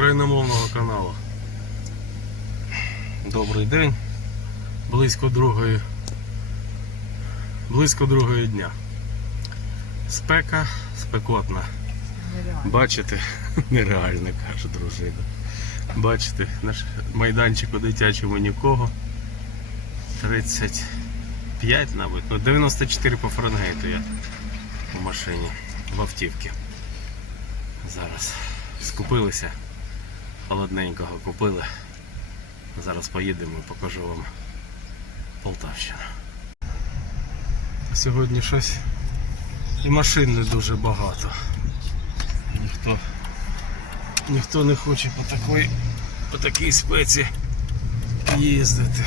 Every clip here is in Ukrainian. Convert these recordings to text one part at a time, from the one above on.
україномовного каналу. Добрий день. Близько другої. Близько другої дня. Спека спекотна. Бачите, нереально каже дружина. Бачите, наш майданчик у дитячому нікого. 35, мабуть, ну 94 по Фаренгейту я в машині, в автівці. Зараз скупилися, холодненького купили. Зараз поїдемо і покажу вам Полтавщину. Сьогодні щось і машин не дуже багато. Ніхто, ніхто не хоче по такій, по такій спеці їздити.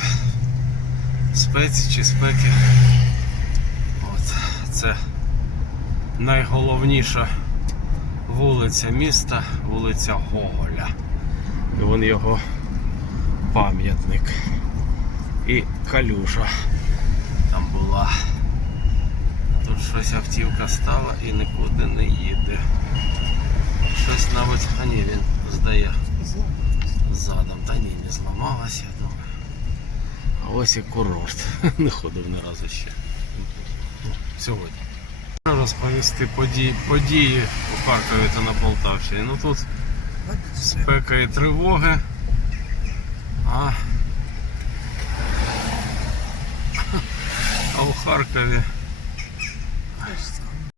Спеці чи спеки. От, це найголовніша вулиця міста, вулиця Гоголя. І вон його пам'ятник. І калюжа там була. Тут щось автівка стала і нікуди не їде. Щось навіть, а ні, він здає задом. Та ні, не зламалась, я думаю. А ось і курорт. Не ходив ні разу ще. Сьогодні. Розповісти події, події у Харкові та на Полтавщині. Ну тут спека і тривоги. А, а у Харкові